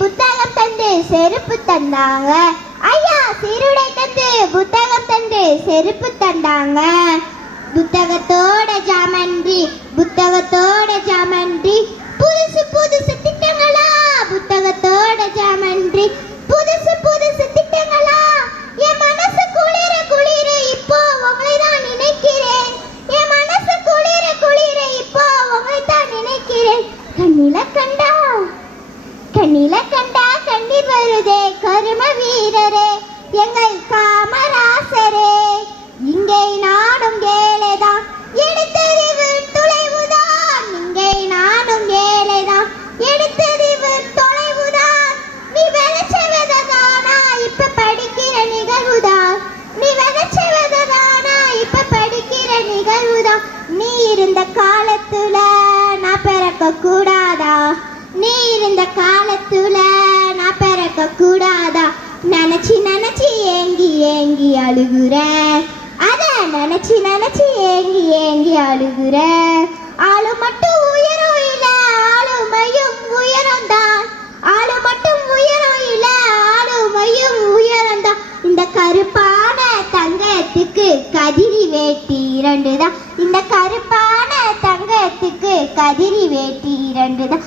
புத்தகம் தந்து செருப்பு தந்தாங்க. ஐயா சீருடை தந்து புத்தகம் தந்து செருப்பு தந்தாங்க. புத்தகத்தோட ஜாமன்றி புத்தகத்தோட ஜாமன்றி புதுசு புதுசு திட்டங்களா புத்தகத்தோட ஜாமன்றி புதுசு புதுசு திட்டங்களா. என் மனசு குளிர குளிர இப்போ உங்களை தான் நினைக்கிறேன். என் மனசு குளிர குளிர இப்போ உங்களை தான் நினைக்கிறேன். கண்ணில கண்டா கண்ணீர் வருதே கரும வீரரே எங்கள் காமராசரே. இங்கே நானும் ஏழைதான் எடுத்தறிவு தொலைவுதான். இங்கே நானும் ஏழைதான் எடுத்தறிவு தொலைவுதான். நீ விளைச்சவதானா இப்ப படிக்கிற நிகழ்வுதான். நீ விளைச்சவதானா இப்ப படிக்கிற நிகழ்வுதான். நீ இருந்த காலத்துல நான் பிறக்க கூடாதா? நீ இருந்த காலத்துல நான் பிறக்க கூடாதா? நினைச்சு நினைச்சு ஏங்கி ஏங்கி அழுகுற. அத நினைச்சு நினைச்சு ஏங்கி ஏங்கி அழுகுற. ஆளு மட்டும் உயரம் இல்ல ஆளுமையும் உயரம் தான். ஆளு மட்டும் உயரம் இல்ல ஆளுமையும் உயரம் தான். இந்த கருப்பான தங்கத்துக்கு கதிரி வேட்டி 2 தான். இந்த கருப்பான தங்கத்துக்கு கதிரி வேட்டி 2 தான்.